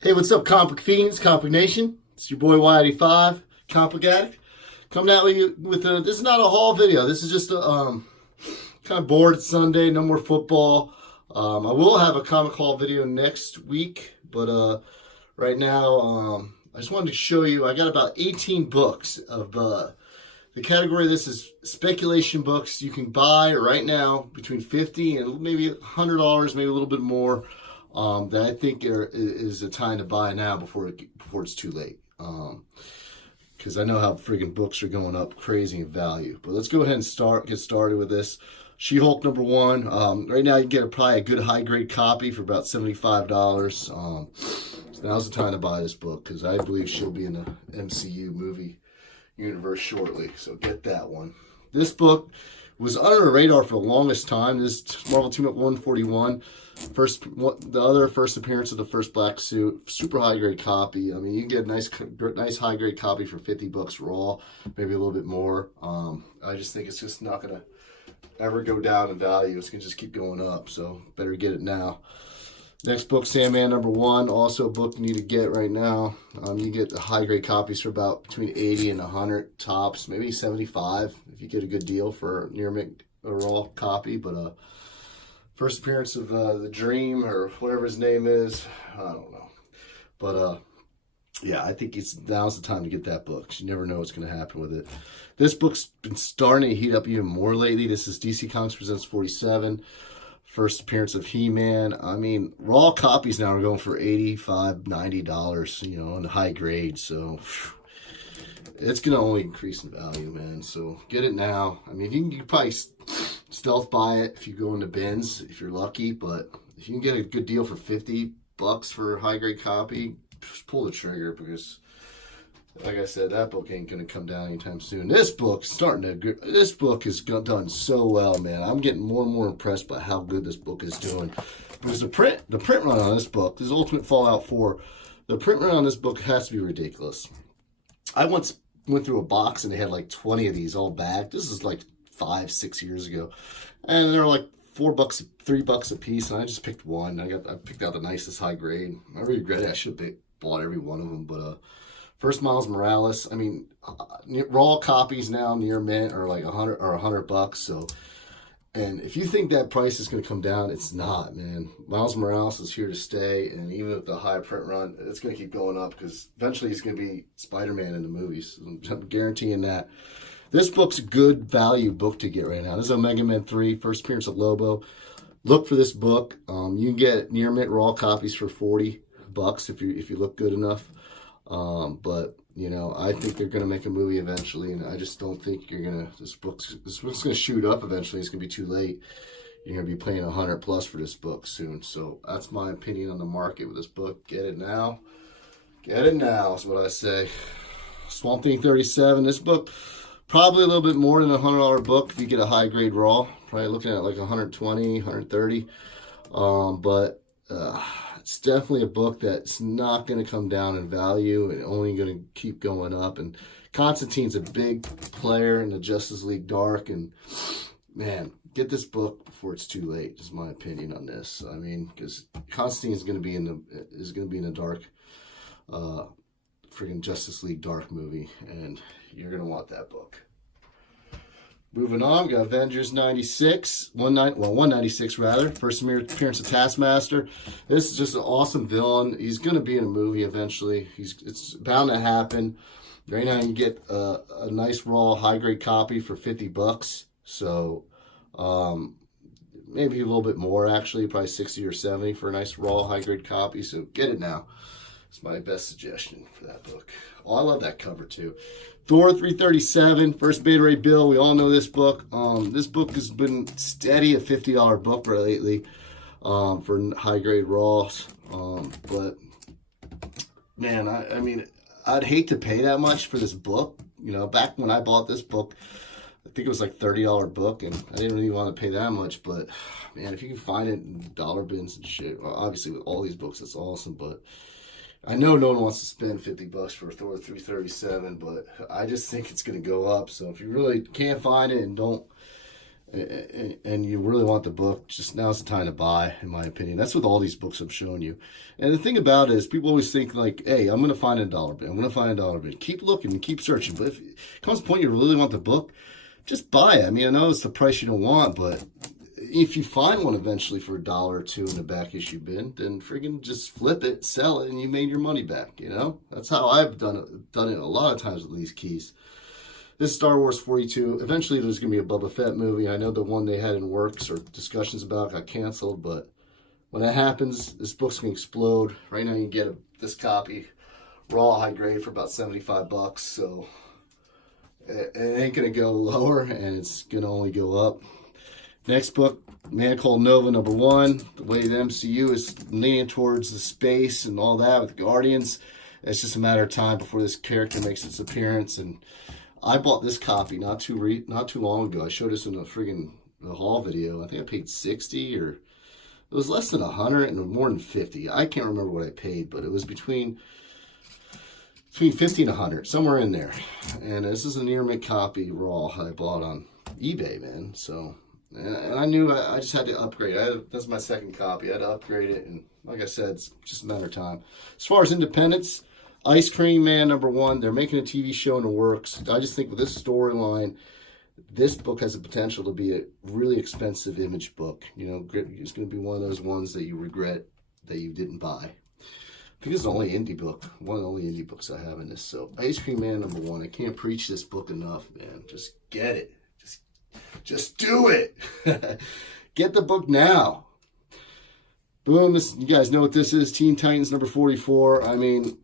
Hey, what's up, Comic Fiends, Comic Nation? It's your boy Y85, Comic Addict, coming out with you with a. This is not a haul video. This is just a kind of bored. It's Sunday, no more football. I will have a comic haul video next week, but right now I just wanted to show you. I got about 18 books of the category. This is speculation books. You can buy right now between $50 and maybe $100, maybe a little bit more. That I think is a time to buy now before it's too late. Because I know how friggin' books are going up crazy in value. But let's go ahead and get started with this. She-Hulk #1. Right now you get probably a good high-grade copy for about $75. So now's the time to buy this book because I believe she'll be in the MCU movie universe shortly. So get that one. This book was under the radar for the longest time. This Marvel Team Up 141. The other first appearance of the first black suit, super high grade copy. I mean, you can get a nice high grade copy for $50 raw, maybe a little bit more. I just think it's just not gonna ever go down in value. It's gonna just keep going up. So better get it now. Next book, Sandman #1, also a book you need to get right now. You get the high grade copies for about between 80 and 100 tops, maybe 75 if you get a good deal for near mint a raw copy. But first appearance of the Dream or whatever his name is, I don't know. But yeah, I think now's the time to get that book. You never know what's going to happen with it. This book's been starting to heat up even more lately. This is DC Comics Presents 47. First appearance of He-Man. I mean, raw copies now are going for $85, $90, you know, in the high grade. So it's going to only increase in value, man. So get it now. I mean, you can probably stealth buy it if you go into bins, if you're lucky. But if you can get a good deal for $50 for a high grade copy, just pull the trigger because, like I said, that book ain't going to come down anytime soon. This book is done so well, man. I'm getting more and more impressed by how good this book is doing. Because the print run on this book, this Ultimate Fallout 4, the print run on this book has to be ridiculous. I once went through a box and they had like 20 of these all bagged. This is like 5-6 years ago. And they're like $4, $3 a piece. And I just picked one. I picked out the nicest high grade. I regret it. I should have bought every one of them, but first Miles Morales. I mean, raw copies now near mint are like $100. So, and if you think that price is going to come down, it's not, man. Miles Morales is here to stay, and even with the high print run, it's going to keep going up because eventually he's going to be Spider-Man in the movies. I'm guaranteeing that. This book's a good value book to get right now. This is Omega Man 3, first appearance of Lobo. Look for this book. You can get near mint raw copies for $40 if you look good enough. But you know, I think they're gonna make a movie eventually, and I just don't think this book's gonna shoot up eventually. It's gonna be too late. You're gonna be paying $100+ for this book soon. So that's my opinion on the market with this book. Get it now. Get it now is what I say. Swamp Thing 37. This book probably a little bit more than a $100 book if you get a high grade raw. Probably looking at like 120, 130. But it's definitely a book that's not going to come down in value and only going to keep going up. And Constantine's a big player in the Justice League Dark. And man, get this book before it's too late. Is my opinion on this. I mean, because Constantine is going to be in the dark, friggin' Justice League Dark movie, and you're going to want that book. Moving on, we got Avengers 196 rather. First appearance of Taskmaster. This is just an awesome villain. He's going to be in a movie eventually. It's bound to happen. Right now you get a nice raw high grade copy for $50. So maybe a little bit more actually, probably 60 or 70 for a nice raw high grade copy. So get it now. It's my best suggestion for that book. Oh, I love that cover too. Thor 337, first Beta Ray Bill. We all know this book. This book has been steady a $50 book lately for high grade raws. But man, I mean, I'd hate to pay that much for this book. You know, back when I bought this book, I think it was like $30 book, and I didn't really want to pay that much. But man, if you can find it in dollar bins and shit, well, obviously with all these books, it's awesome. But I know no one wants to spend $50 for Thor 337, but I just think it's going to go up. So if you really can't find it and don't and you really want the book, just now's the time to buy, in my opinion. That's with all these books I'm showing you. And the thing about it is, people always think like, hey, I'm going to find a dollar bin. I'm going to find a dollar bin. Keep looking and keep searching. But if it comes to a point you really want the book, just buy it. I mean, I know it's the price you don't want, but if you find one eventually for $1 or $2 in the back issue bin, then friggin' just flip it, sell it, and you made your money back, you know? That's how I've done it a lot of times with these keys. This is Star Wars 42. Eventually there's going to be a Boba Fett movie. I know the one they had in works or discussions about got canceled, but when that happens, this book's going to explode. Right now you can get this copy raw high grade for about $75, so it ain't going to go lower, and it's going to only go up. Next book, Man Called Nova #1. The way the MCU is leaning towards the space and all that with Guardians, it's just a matter of time before this character makes its appearance. And I bought this copy not too long ago. I showed this in a haul video. I think I paid 60, or it was less than 100 and more than 50. I can't remember what I paid, but it was between 50 and 100, somewhere in there. And this is a near mint copy raw I bought on eBay, man. So. And I knew I just had to upgrade. That's my second copy. I had to upgrade it, and like I said, it's just a matter of time. As far as independents, Ice Cream Man #1. They're making a TV show in the works. I just think with this storyline, this book has the potential to be a really expensive image book. You know, it's going to be one of those ones that you regret that you didn't buy. I think this is the only indie book, one of the only indie books I have in this. So Ice Cream Man #1. I can't preach this book enough, man. Just get it. Just do it. Get the book now. Boom. You guys know what this is. Teen Titans #44. I mean,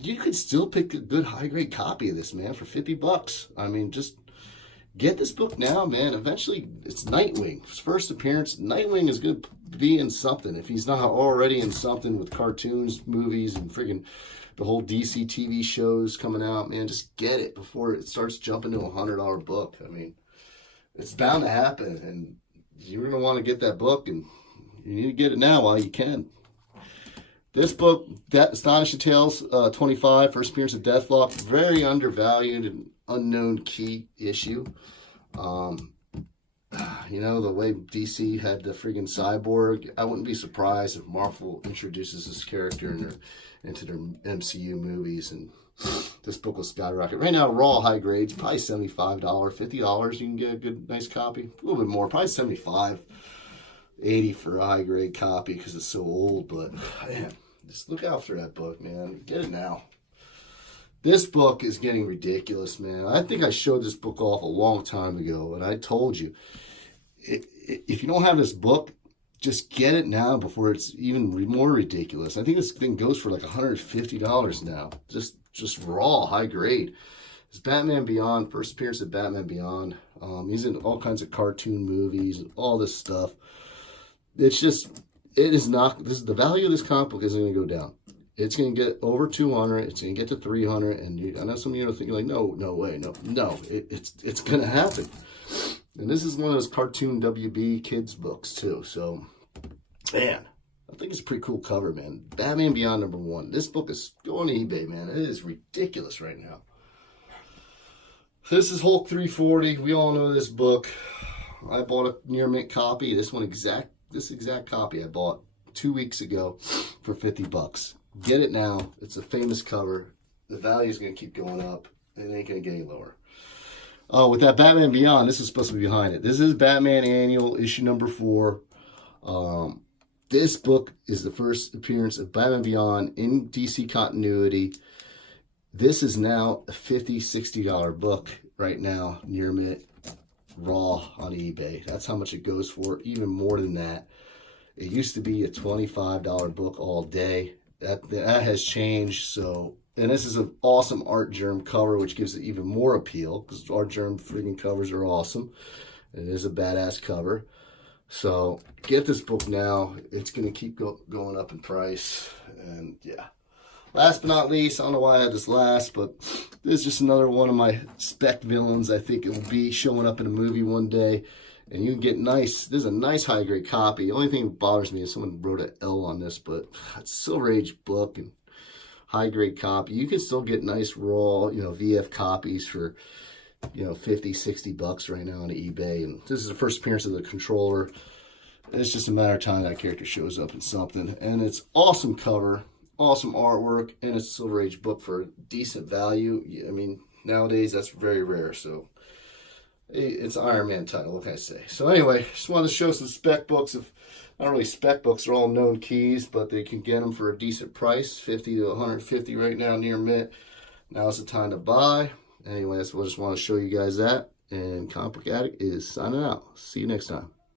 you could still pick a good high grade copy of this, man, for $50. I mean, just get this book now, man. Eventually, it's Nightwing. His first appearance. Nightwing is going to be in something. If he's not already in something with cartoons, movies, and friggin' the whole DC TV shows coming out, man, just get it before it starts jumping to a $100 book. I mean, it's bound to happen, and you're going to want to get that book, and you need to get it now while you can. This book, Astonishing Tales 25, first appearance of Deathlock, very undervalued and unknown key issue. You know, the way DC had the friggin' Cyborg, I wouldn't be surprised if Marvel introduces this character into their MCU movies, and this book will skyrocket. Right now, raw high grades, probably $75, $50. You can get a good, nice copy. A little bit more, probably $75, $80 for a high grade copy because it's so old. But man, just look out for that book, man. Get it now. This book is getting ridiculous, man. I think I showed this book off a long time ago, and I told you, if you don't have this book, just get it now before it's even more ridiculous. I think this thing goes for like $150 now. Just raw, high grade. It's Batman Beyond, first appearance of Batman Beyond. He's in all kinds of cartoon movies and all this stuff. The value of this comic book isn't going to go down. It's going to get over 200. It's going to get to 300. And I know some of you are thinking like, no way, no. It's going to happen. And this is one of those cartoon WB kids books too. So, man, I think it's a pretty cool cover, man. Batman Beyond #1. This book is going to eBay, man. It is ridiculous right now. This is Hulk 340. We all know this book. I bought a near mint copy. This exact copy I bought 2 weeks ago for $50. Get it now. It's a famous cover. The value is going to keep going up. It ain't going to get any lower. Oh, with that Batman Beyond, this is supposed to be behind it. This is Batman Annual, issue #4. This book is the first appearance of Batman Beyond in DC continuity. This is now a $50, $60 book right now, near mint, raw on eBay. That's how much it goes for, even more than that. It used to be a $25 book all day. That has changed. So, and this is an awesome Art Germ cover, which gives it even more appeal, because Art Germ freaking covers are awesome. It is a badass cover. So get this book now. It's going to keep going up in price. And yeah. Last but not least, I don't know why I had this last, but this is just another one of my spec villains. I think it will be showing up in a movie one day. And you can get this is a nice high grade copy. The only thing that bothers me is someone wrote an L on this, but it's Silver Age book and high grade copy. You can still get nice raw, VF copies for you know, 50, 60 bucks right now on eBay. And this is the first appearance of the controller. It's just a matter of time that character shows up in something. And it's awesome cover, awesome artwork, and it's a Silver Age book for decent value. I mean, nowadays that's very rare. So it's an Iron Man title, what can I say? So anyway, just wanted to show some spec books. Not really spec books, they're all known keys, but they can get them for a decent price, 50 to 150 right now near mint. Now's the time to buy. Anyway, I just want to show you guys that. And Comic Book Addict is signing out. See you next time.